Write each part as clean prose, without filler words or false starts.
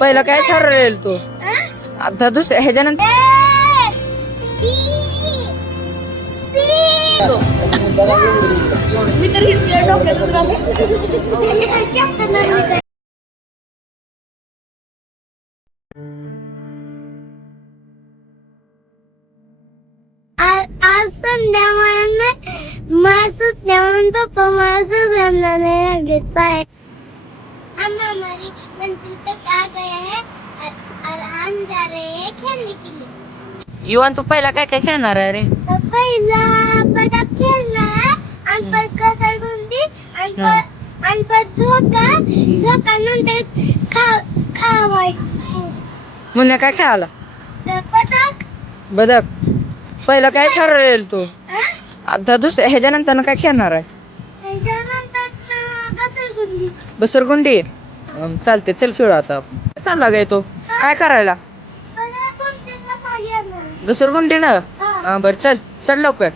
पहिलं काय ठरवलेलं तू आता दुसऱ्या ह्याच्यानंतर मी तर हिरव्या डोक्यातच आज संध्याकाळी मला सुटल्या म्हणून पप्पा मला सुधारला नाही लागले पाय हमारी मंजिल तक आ गए हैं और हम जा रहे हैं खेलने के लिए। युवान तू पहिला काय काय खेळणार आहे रे? पहिला पदक खेळणार आणि परत घसरगुंडी आणि परत झोका खावाय मुन्या काय खेळाला? पदक बदक. पहिलं काय ठरवलेलं तू आता दुसऱ्या ह्याच्यानंतर काय खेळणार आहे? घसरगुंडी बसरगुंडी. चालते चल खेळू आता. चालला गे तो काय करायला? घसरगुंडी ना. बर चल चल लवकर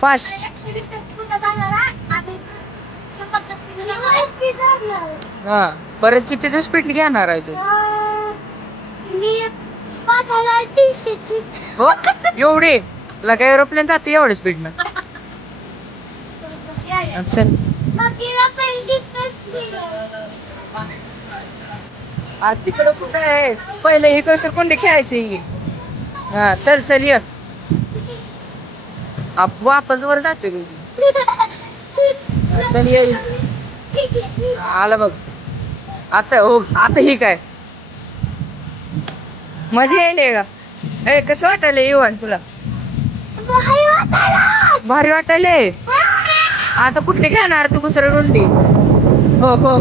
फास्ट. हा परत कितीची स्पीड घेणार आहे तू? हो एवढी लगा एरोप्लेन जाते एवढी स्पीड न. चल तिकडं कुठं आहे? पहिले ही कसं कोणती खेळायची? हा चल चल ये. वापस वर जाते चल ये. आलं बघ आता. हो आता ही काय मजा यायले का? ए कसं वाटायला येऊन तुला? भारी वाटायले. आता कुठली खेळणार तू? घसरगुंडी. हो हो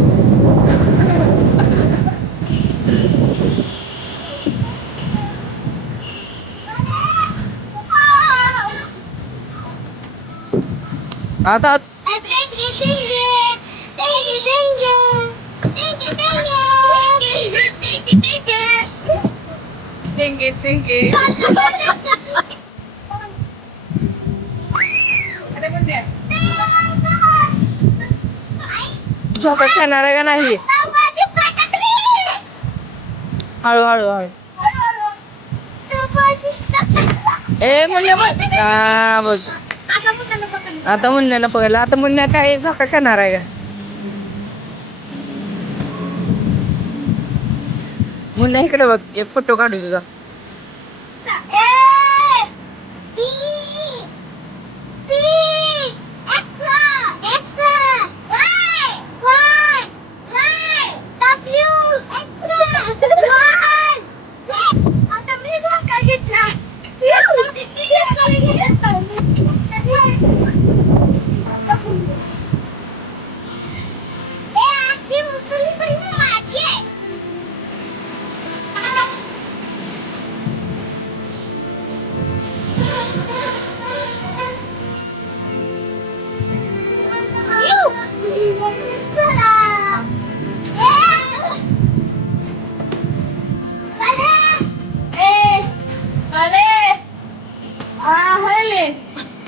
आता स्टिंकी स्टिंकी. झोपत खेळणार आहे का नाही? हळू हळू हळू. ए मुन्या बघ. हा बघ आता मुन्याला पकडलं. आता मुन्या काय झोका खेळणार आहे का? मुन्या इकडे बघ एक फोटो काढू तुझा.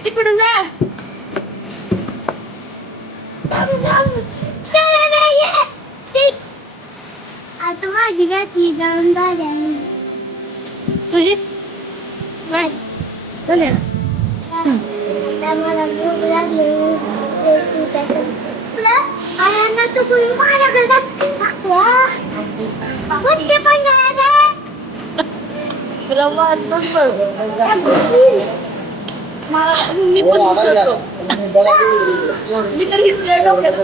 तिकडून जा. आता माझी गाठी जाऊन झाल्या तुझी मला भूक लागली. तुला वाटतच बघ मला मी पण विसरतो. मी तर हिरव्या डोक्यात